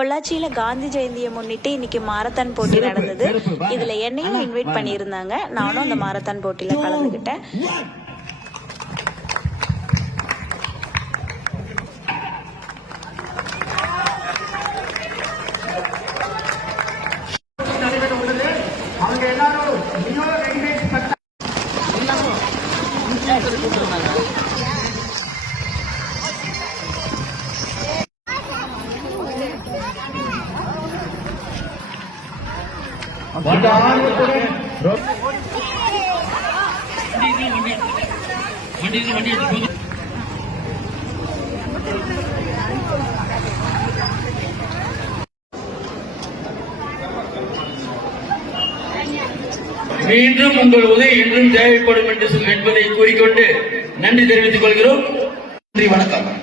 பொள்ளாச்சியில காந்தி ஜெயந்தியை முன்னிட்டு இன்னைக்கு மாரத்தான் போட்டி நடந்தது. இதுல என்னையும் இன்வைட் பண்ணியிருந்தாங்க. நானும் அந்த மாரத்தான் போட்டியில கலந்துக்கிட்டேன். மீண்டும் உங்கள் உதவி என்றும் தேவைப்படும் என்பதை கூறிக்கொண்டு நன்றி தெரிவித்துக் கொள்கிறோம். நன்றி, வணக்கம்.